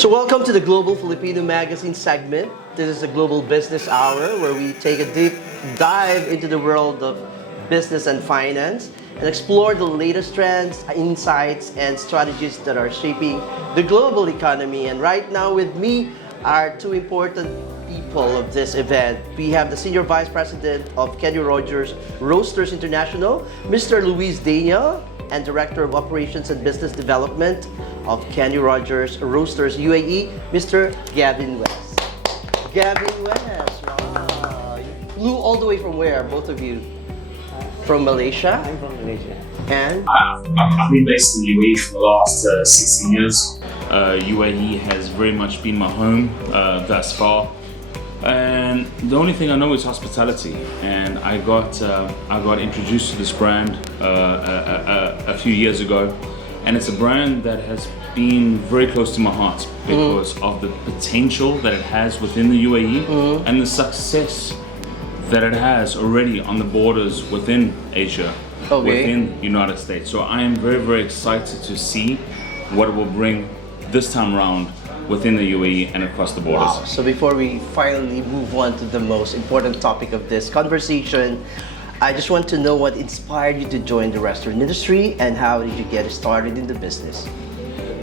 So welcome to the Global Filipino Magazine segment. This is the Global Business Hour where we take a deep dive into the world of business and finance and explore the latest trends, insights, and strategies that are shaping the global economy. And right now with me are two important people of this event. We have the Senior Vice President of Kenny Rogers Roasters International, Mr. Luis Daniel, and Director of Operations and Business Development of Kenny Rogers Roasters UAE, Mr. Gavin West. Gavin West, wow. You flew all the way from where, both of you? From Malaysia? I'm from Malaysia. And? I've been based in the UAE for the last 16 years. UAE has very much been my home thus far. And the only thing I know is hospitality, and I got introduced to this brand a few years ago, and it's a brand that has been very close to my heart because of the potential that it has within the UAE and the success that it has already on the borders within Asia, within the United States. So I am very, very excited to see what it will bring this time around within the UAE and across the borders. Wow. So before we finally move on to the most important topic of this conversation, I just want to know what inspired you to join the restaurant industry and how did you get started in the business?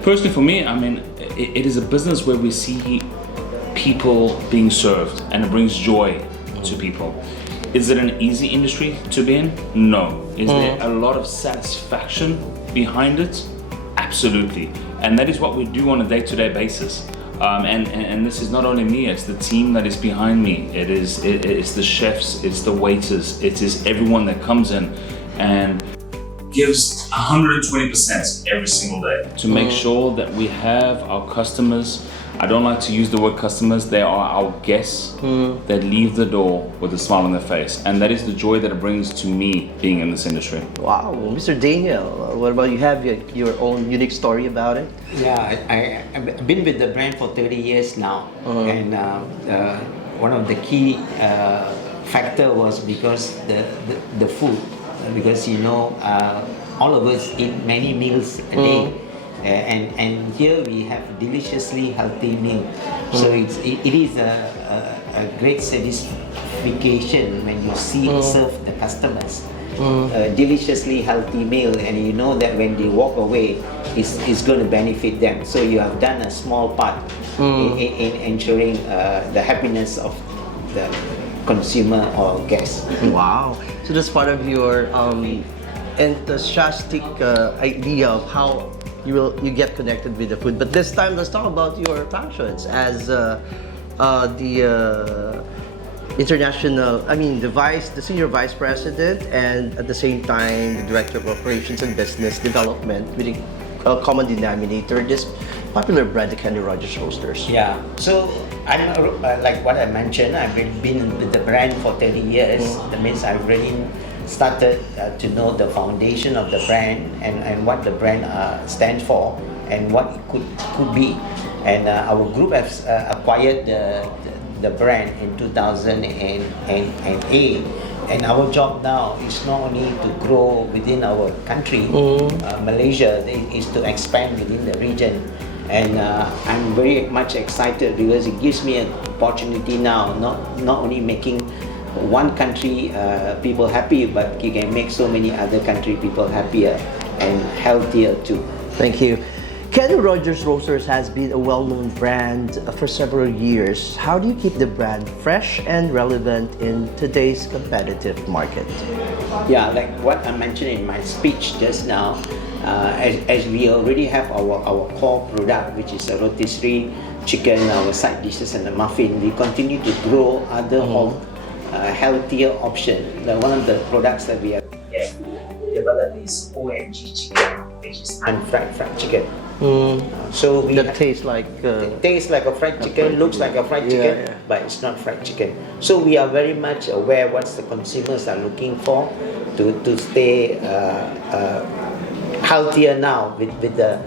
Personally, for me, I mean, it is a business where we see people being served and it brings joy to people. Is it an easy industry to be in? No. Is there a lot of satisfaction behind it? Absolutely. And that is what we do on a day-to-day basis. And this is not only me, it's the team that is behind me. It's the chefs, it's the waiters, it is everyone that comes in and gives 120% every single day to make sure that we have our customers. I don't like to use the word customers, they are our guests that leave the door with a smile on their face. And that is the joy that it brings to me being in this industry. Wow, Mr. Daniel, what about you? Have your own unique story about it? Yeah, I've been with the brand for 30 years now, and one of the key factor was because the food, because all of us eat many meals a day. And here we have deliciously healthy meal. So it is a great satisfaction when you serve the customers a deliciously healthy meal, and you know that when they walk away, it's going to benefit them. So you have done a small part in ensuring the happiness of the consumer or guest. Wow. So that's part of your enthusiastic idea of how you get connected with the food. But this time, let's talk about your passions as the senior vice president, and at the same time, the director of operations and business development, with a common denominator, this popular brand, the Kenny Rogers Roasters. Yeah. So I'm like what I mentioned. I've been with the brand for 30 years. That means I've really started to know the foundation of the brand and what the brand stands for and what it could be. And our group has acquired the brand in 2008. And our job now is not only to grow within our country, Malaysia, is to expand within the region. And I'm very much excited because it gives me an opportunity now, not only making one country people happy, but you can make so many other country people happier and healthier too. Thank you. Kenny Rogers Roasters has been a well-known brand for several years. How do you keep the brand fresh and relevant in today's competitive market? Yeah, like what I mentioned in my speech just now, as we already have our core product, which is a rotisserie chicken, our side dishes and the muffin, we continue to grow other healthier option. One of the products that we have developed is OMG chicken, which is unfried fried chicken. So we tastes like a fried chicken, looks like a fried chicken, but it's not fried chicken. So we are very much aware what the consumers are looking for to stay healthier now with the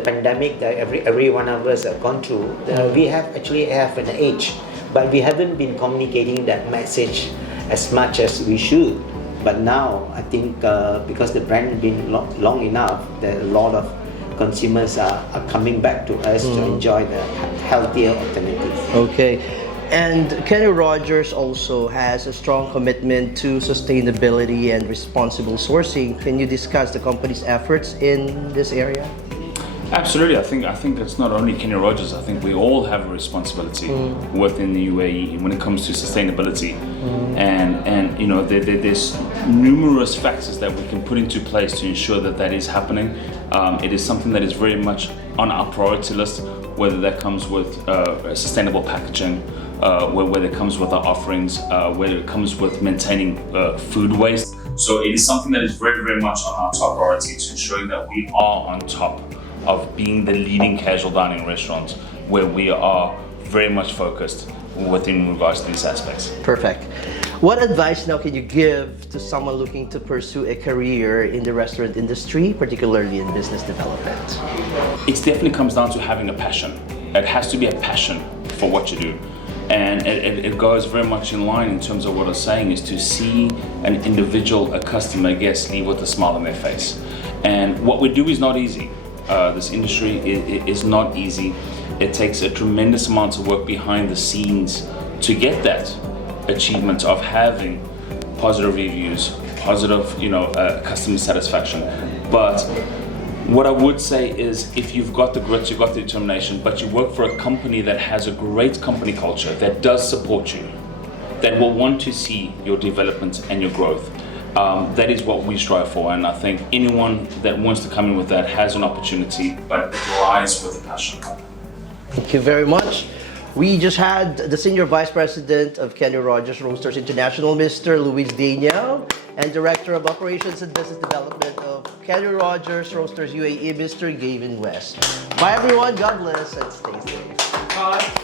pandemic that every one of us have gone through. We have an age. But we haven't been communicating that message as much as we should. But now, I think because the brand has been long enough, there are a lot of consumers are coming back to us to enjoy the healthier alternatives. Okay. And Kenny Rogers also has a strong commitment to sustainability and responsible sourcing. Can you discuss the company's efforts in this area? Absolutely. I think it's not only Kenny Rogers. I think we all have a responsibility within the UAE when it comes to sustainability, and you know there's numerous factors that we can put into place to ensure that that is happening. It is something that is very much on our priority list, whether that comes with sustainable packaging, whether it comes with our offerings, whether it comes with maintaining food waste. So it is something that is very, very much on our top priority to ensuring that we are on top of being the leading casual dining restaurant, where we are very much focused within regards to these aspects. Perfect. What advice now can you give to someone looking to pursue a career in the restaurant industry, particularly in business development? It definitely comes down to having a passion. It has to be a passion for what you do. And it goes very much in line in terms of what I was saying, is to see an individual, a customer, a guest leave with a smile on their face. And what we do is not easy. This industry is not easy. It takes a tremendous amount of work behind the scenes to get that achievement of having positive reviews, positive, customer satisfaction. But what I would say is, if you've got the grit, you've got the determination, but you work for a company that has a great company culture, that does support you, that will want to see your development and your growth, that is what we strive for. And I think anyone that wants to come in with that has an opportunity, but it lies with a passion. Thank you very much. We just had the Senior Vice President of Kenny Rogers Roasters International, Mr. Luis Daniel, and Director of Operations and Business Development of Kenny Rogers Roasters UAE, Mr. Gavin West. Bye everyone, God bless, and stay safe. Bye.